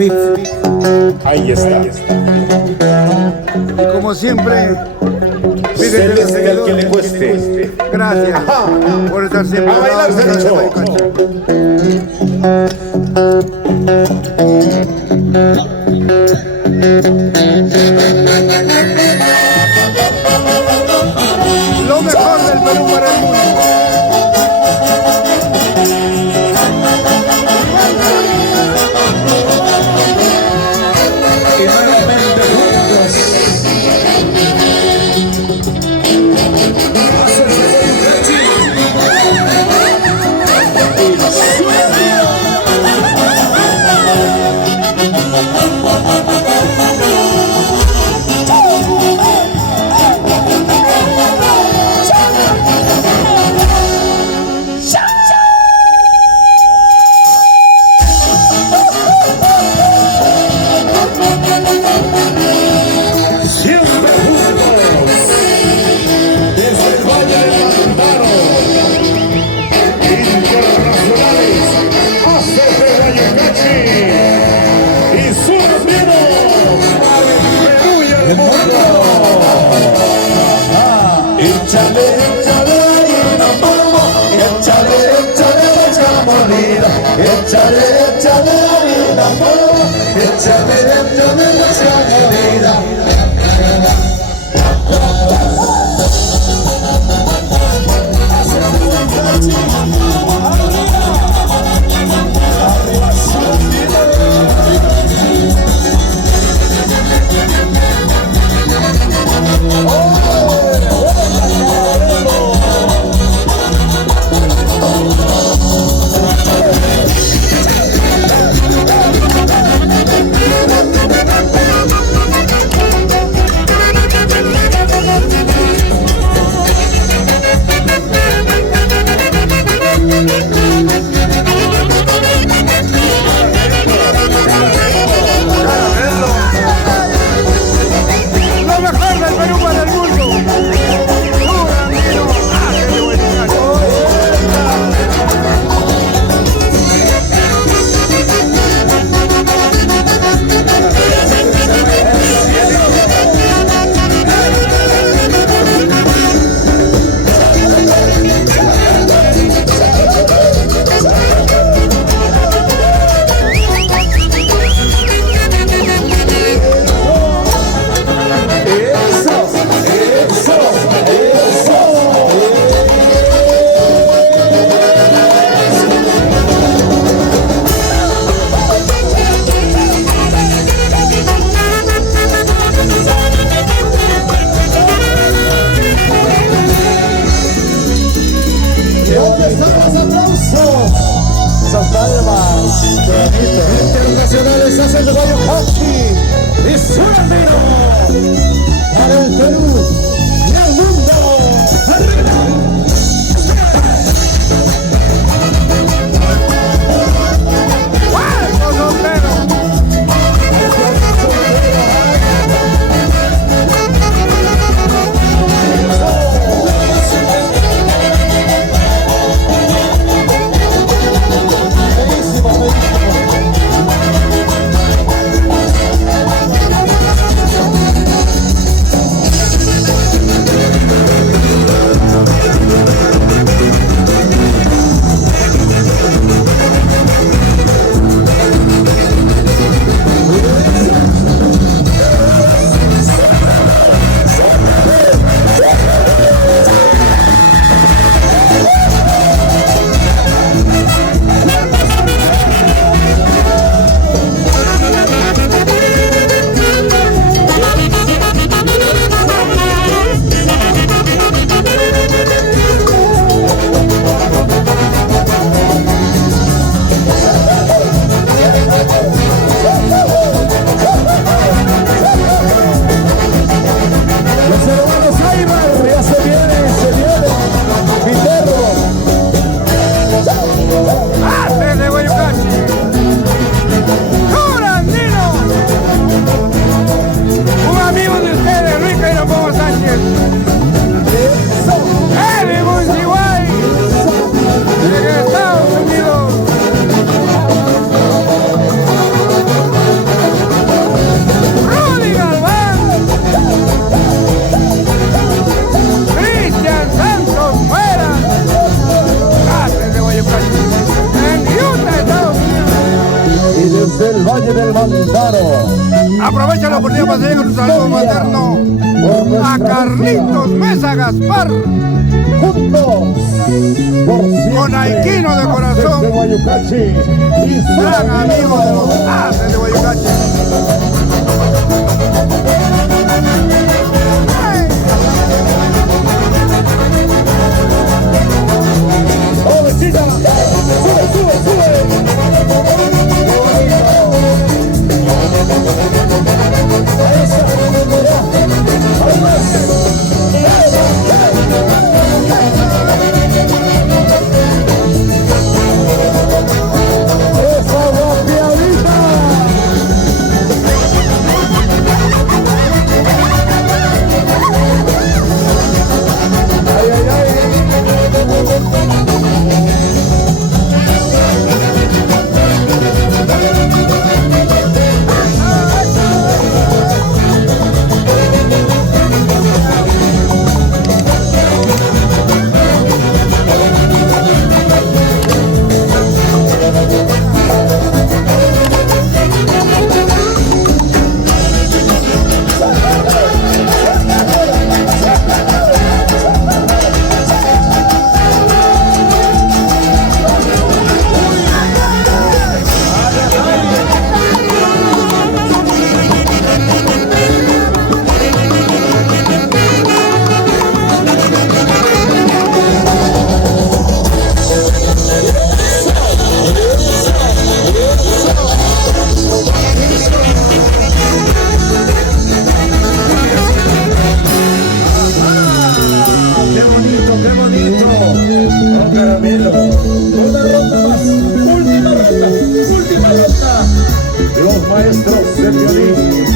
beef. Ahí está. Y como siempre, Se les diga al que le cueste. gracias por estar siempre A bailar, al lado de Sergio. Vallecacho. Lo mejor del Perú para el mundo. Y nuevamente juntos. Siempre juntos, desde el Valle del Pantano, internacionales, ACP Vallecachi y su amigo para el Perú y el mundo. Échale, échale harina, mamá, échale mucha molida, échale harina, mamá, échale mucha molida. Lo mejor del Perú para el mundo. Pura amigo. Qué Vallecacho. ¿Dónde están los aplausos? Esas palmas internacionales hacen de Vallecachi y su amigo para el Perú y el mundo. ¡Bueno, sombrero! del Valle del Mantaro. Aprovecha la oportunidad para hacer un saludo materno a Carlitos Mesa Gaspar, Juntos por siempre. con Aiquino de corazón, De Guayucachi y su gran amigo de los Haces de Guayucachi. ¡Jovencita! ¡Sube, sube, sube! ¡Esa! ¡Ahí ¡esa guapiadita! ¡Ay, ay, ay! ¡Qué bonito, qué bonito! ¡Oh, caramelo! Una ronda más, última ronda, última ronda. Los maestros de violín.